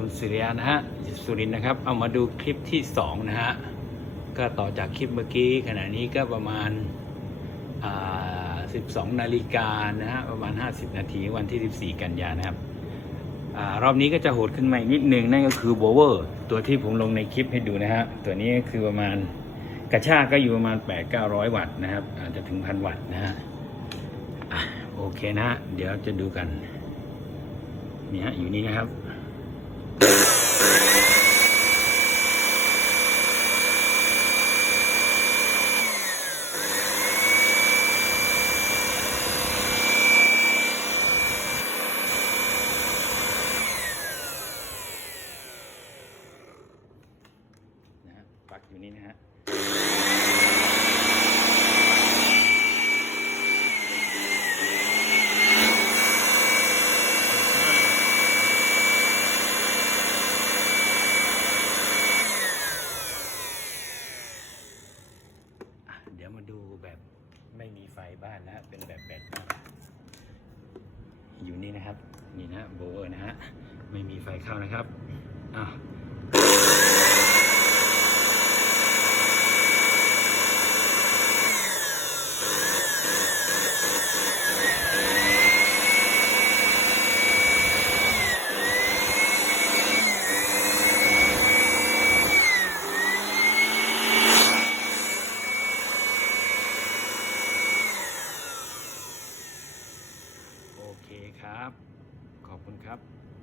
คุณสิริยานะฮะสุรินนะครับ เอามาดูคลิปที่สองนะฮะ ก็ต่อจากคลิปเมื่อกี้ขณะนี้ก็ประมาณอ่า12 นาฬิกานะฮะ ประมาณ 50 นาทีวันที่ 14 กันยานะครับอารอบนี้ก็จะโหดขึ้นมาอีกนิดนึงนั่นก็คือโบเวอร์ตัวที่ผมลงในคลิปให้ดูนะฮะ ตัวนี้ก็คือประมาณกระชากก็อยู่ประมาณ 8-900 วัตต์นะครับ อาจจะถึงพันวัตต์นะฮะอะโอเคนะฮะ เดี๋ยวจะดูกันนี่ฮะอยู่นี่นะครับ ปักอยู่นี่นะฮะเดี๋ยวมาดูแบบไม่มีไฟบ้านนะ เป็นแบบแบตอยู่นี่นะครับ นี่นะโบเวอร์นะฮะ ไม่มีไฟเข้านะครับ อะ ครับ ขอบคุณครับ